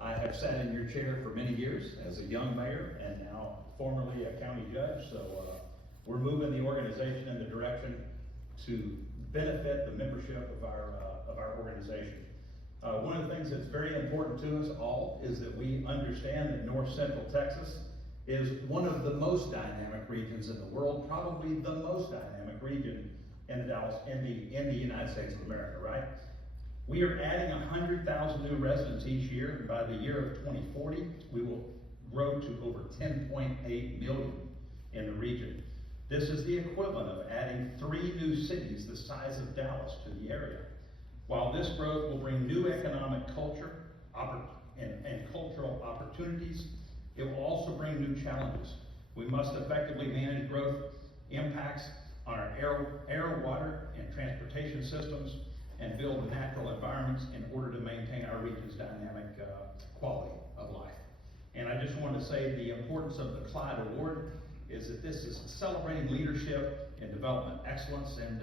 I have sat in your chair for many years as a young mayor and now formerly a county judge, so we're moving the organization in the direction to benefit the membership of our organization. One of the things that's very important to us all is that we understand that North Central Texas is one of the most dynamic regions in the world, probably the most dynamic region in the United States of America, right? We are adding 100,000 new residents each year, and by the year of 2040, we will grow to over 10.8 million in the region. This is the equivalent of adding 3 new cities the size of Dallas to the area. While this growth will bring new economic culture and cultural opportunities, it will also bring new challenges. We must effectively manage growth impacts on our air, water, and transportation systems and build natural environments in order to maintain our region's dynamic quality of life. And I just want to say the importance of the CLIDE Award is that this is celebrating leadership and development excellence, and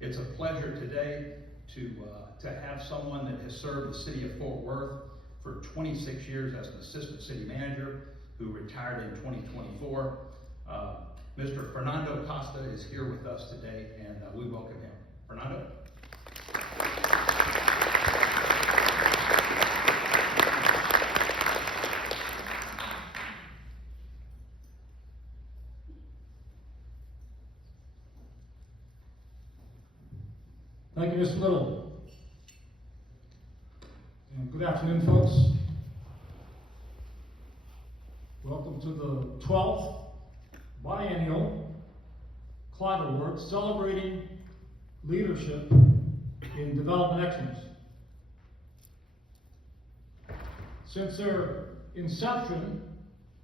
it's a pleasure today to have someone that has served the city of Fort Worth for 26 years as an assistant city manager who retired in 2024. Mr. Fernando Costa is here with us today, and we welcome him. Fernando? Thank you, Mr. Little. And good afternoon, folks. Welcome to the 12th biennial CLIDE Award, celebrating leadership in development excellence. Since their inception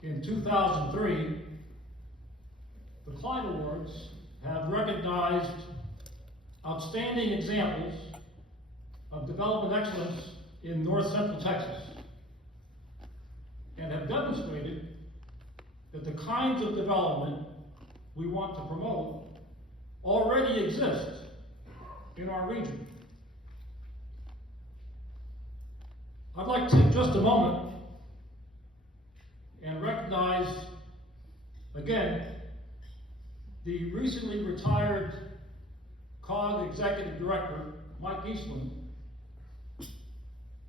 in 2003, the CLIDE Awards have recognized outstanding examples of development excellence in North Central Texas and have demonstrated that the kinds of development we want to promote already exist in our region. I'd like to take just a moment and recognize again the recently retired COG Executive Director, Mike Eastland,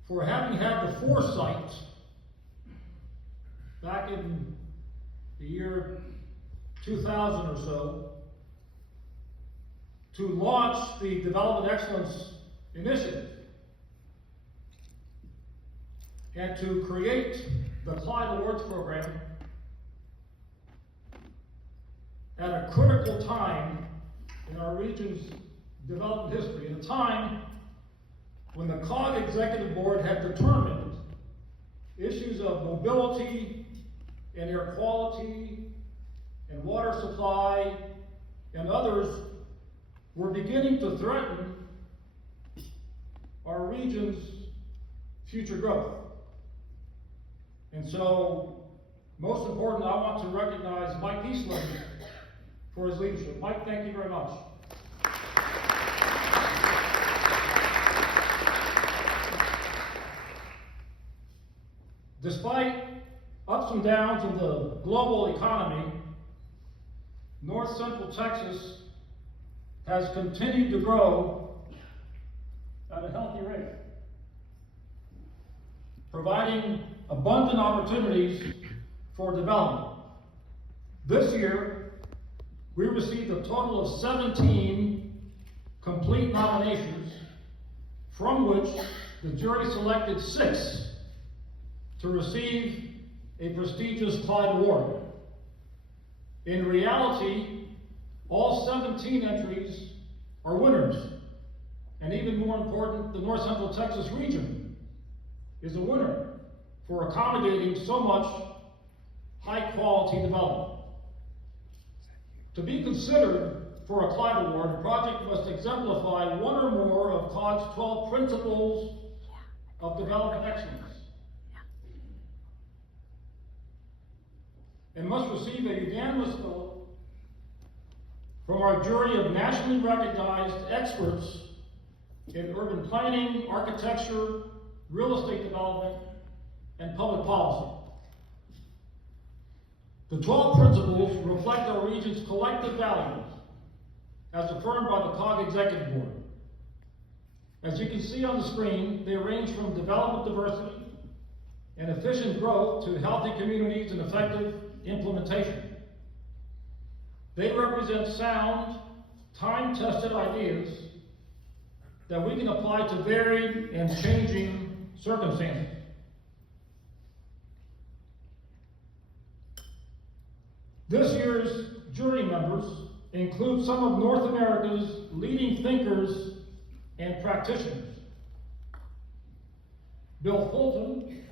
for having had the foresight back in the year 2000 or so to launch the Development Excellence Initiative and to create the CLIDE Awards program at a critical time in our region's development history, in a time when the COG Executive Board had determined issues of mobility and air quality and water supply and others were beginning to threaten our region's future growth. And so, most important, I want to recognize Mike Eastland for his leadership. Mike, thank you very much. Despite ups and downs in the global economy, North Central Texas has continued to grow at a healthy rate, providing abundant opportunities for development. This year, we received a total of 17 complete nominations, from which the jury selected 6 to receive a prestigious CLIDE Award. In reality, all 17 entries are winners. And even more important, the North Central Texas region is a winner for accommodating so much high-quality development. To be considered for a CLIDE Award, a project must exemplify one or more of COG's 12 principles of development excellence, and must receive a unanimous vote from our jury of nationally recognized experts in urban planning, architecture, real estate development, and public policy. The 12 principles reflect our region's collective values as affirmed by the COG Executive Board. As you can see on the screen, they range from development diversity and efficient growth to healthy communities and effective implementation. They represent sound, time-tested ideas that we can apply to varied and changing circumstances. This year's jury members include some of North America's leading thinkers and practitioners. Bill Fulton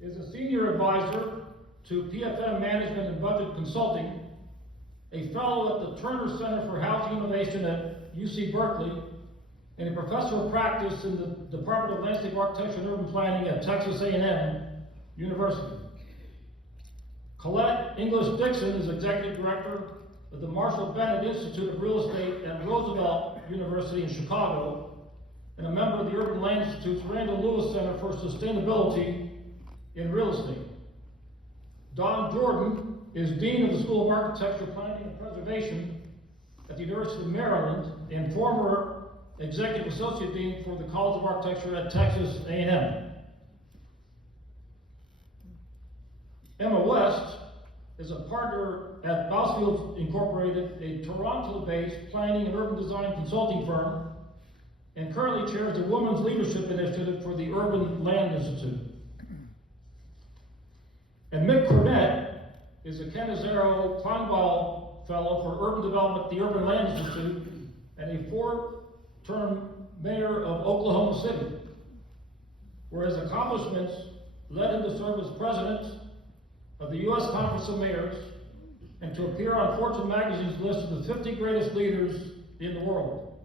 is a senior advisor to PFM Management and Budget Consulting, a fellow at the Turner Center for Housing Innovation at UC Berkeley, and a professor of practice in the Department of Landscape Architecture and Urban Planning at Texas A&M University. Colette English Dixon is Executive Director of the Marshall Bennett Institute of Real Estate at Roosevelt University in Chicago, and a member of the Urban Land Institute's Randall Lewis Center for Sustainability in Real Estate. Don Jordan is Dean of the School of Architecture, Planning, and Preservation at the University of Maryland, and former Executive Associate Dean for the College of Architecture at Texas A&M. Emma West is a partner at Bousefield Incorporated, a Toronto-based planning and urban design consulting firm, and currently chairs the Women's Leadership Initiative for the Urban Land Institute. And Mick Cornett is a Canizaro Kleinwald Fellow for Urban Development at the Urban Land Institute, and a four-term mayor of Oklahoma City, where his accomplishments led him to serve as president of the U.S. Conference of Mayors and to appear on Fortune magazine's list of the 50 greatest leaders in the world.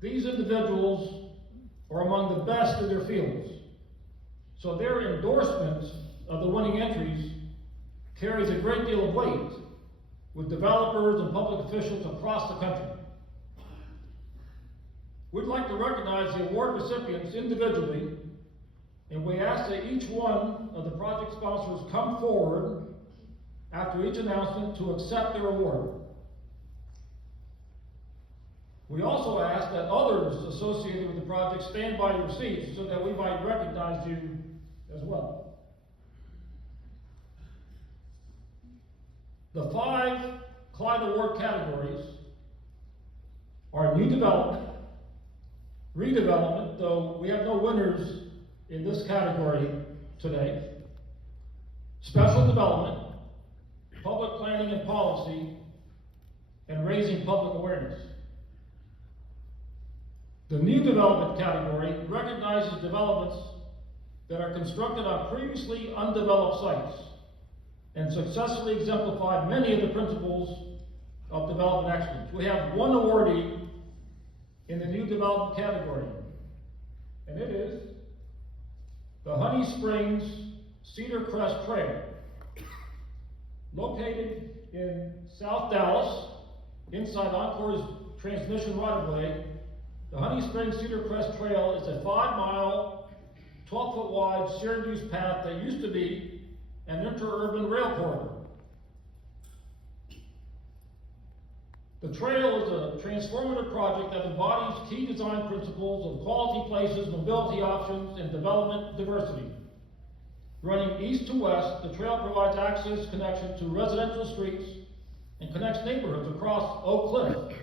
These individuals are among the best in their fields, so their endorsement of the winning entries carries a great deal of weight with developers and public officials across the country. We'd like to recognize the award recipients individually, and we ask that each one of the project sponsors come forward after each announcement to accept their award. We also ask that others associated with the project stand by your seats so that we might recognize you as well. The 5 CLIDE Award categories are new development, redevelopment, though we have no winners in this category today, special development, public planning and policy, and raising public awareness. The new development category recognizes developments that are constructed on previously undeveloped sites and successfully exemplify many of the principles of development excellence. We have one awardee in the new development category, and it is the Honey Springs Cedar Crest Trail. Located in South Dallas, inside Encore's transmission right-of-way, the Honey Springs Cedar Crest Trail is a 5-mile, 12-foot wide shared use path that used to be an interurban rail corridor. The trail is a transformative project that embodies key design principles of quality places, mobility options, and development diversity. Running east to west, the trail provides access connection to residential streets and connects neighborhoods across Oak Cliff.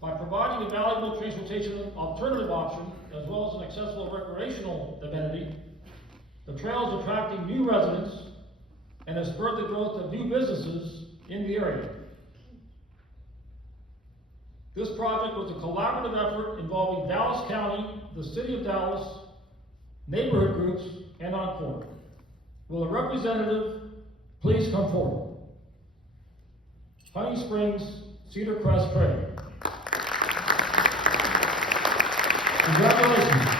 By providing a valuable transportation alternative option, as well as an accessible recreational amenity, the trail is attracting new residents and has spurred the growth of new businesses in the area. This project was a collaborative effort involving Dallas County, the City of Dallas, neighborhood groups, and Encore. Will a representative please come forward? Honey Springs Cedar Crest Trail. Congratulations.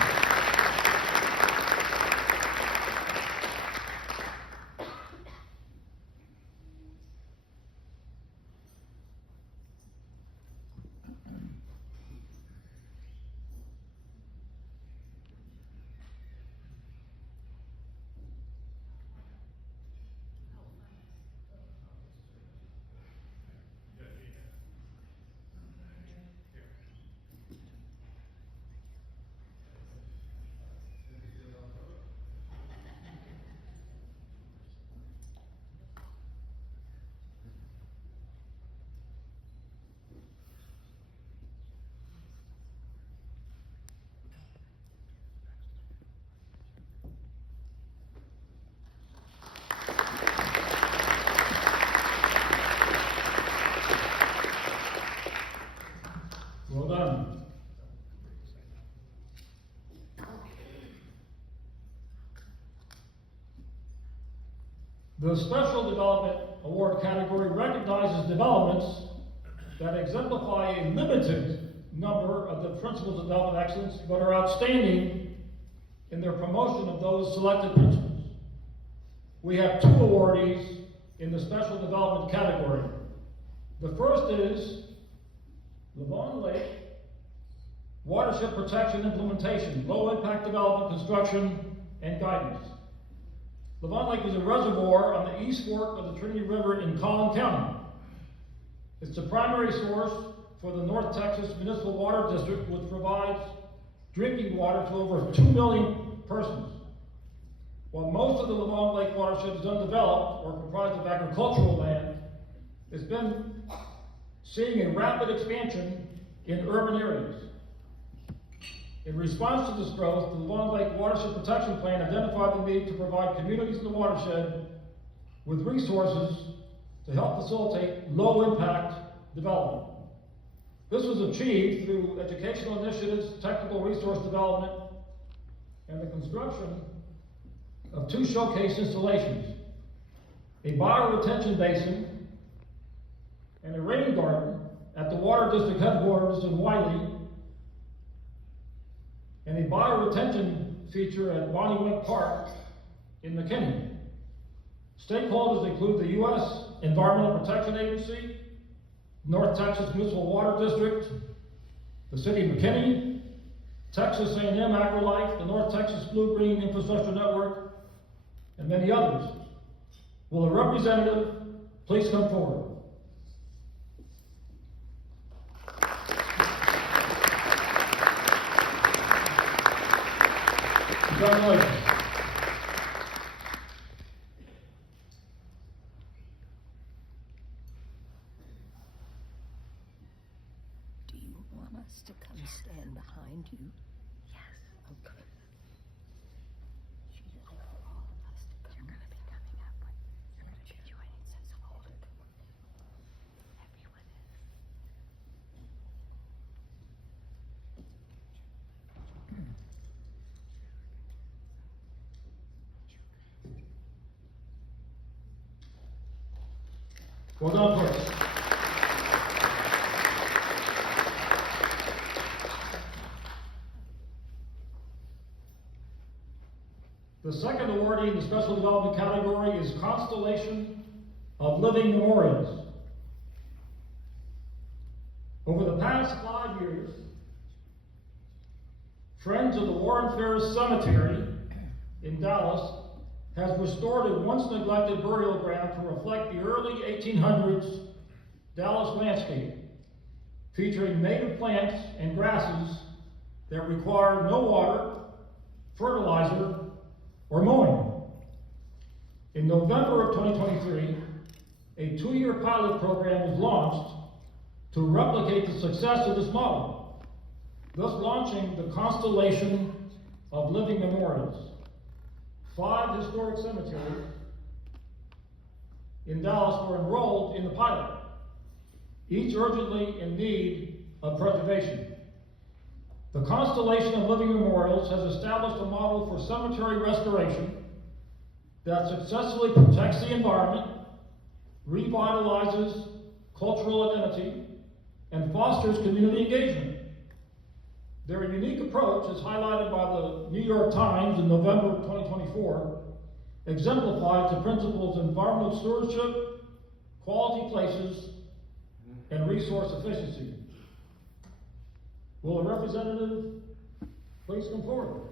Well done. The Special Development Award category recognizes developments that exemplify a limited number of the principles of development excellence, but are outstanding in their promotion of those selected principles. We have 2 awardees in the Special Development category. The first is Lavon Lake Watershed Protection Implementation, Low Impact Development Construction and Guidance. Lavon Lake is a reservoir on the east fork of the Trinity River in Collin County. It's the primary source for the North Texas Municipal Water District, which provides drinking water to over 2 million persons. While most of the Lavon Lake watershed is undeveloped or comprised of agricultural land, it's been seeing a rapid expansion in urban areas. In response to this growth, the Lavon Lake Watershed Protection Plan identified the need to provide communities in the watershed with resources to help facilitate low-impact development. This was achieved through educational initiatives, technical resource development, and the construction of 2 showcase installations, a bioretention basin and a rain garden at the Water District headquarters in Wiley, and a bioretention feature at Bonnie Wink Park in McKinney. Stakeholders include the U.S. Environmental Protection Agency, North Texas Municipal Water District, the City of McKinney, Texas A&M AgriLife, the North Texas Blue-Green Infrastructure Network, and many others. Will a representative please come forward? Congratulations. Do you want us to come stand behind you? Yes. Okay. She's like for all of us to come. You're going to be coming up. You're going to be joining us. Hold it. Everyone is. Well done, folks. The second awardee in the Special Development category is Constellation of Living Memorials. Over the past 5 years, Friends of the Warren Ferris Cemetery in Dallas has restored a once neglected burial ground to reflect the early 1800s Dallas landscape, featuring native plants and grasses that require no water, fertilizer, or mowing. In November of 2023, a 2-year pilot program was launched to replicate the success of this model, thus launching the Constellation of Living Memorials. 5 historic cemeteries in Dallas were enrolled in the pilot, each urgently in need of preservation. The Constellation of Living Memorials has established a model for cemetery restoration that successfully protects the environment, revitalizes cultural identity, and fosters community engagement. Their unique approach, as highlighted by the New York Times in November of 2024, exemplifies the principles of environmental stewardship, quality places, and resource efficiency. Will a representative please come forward?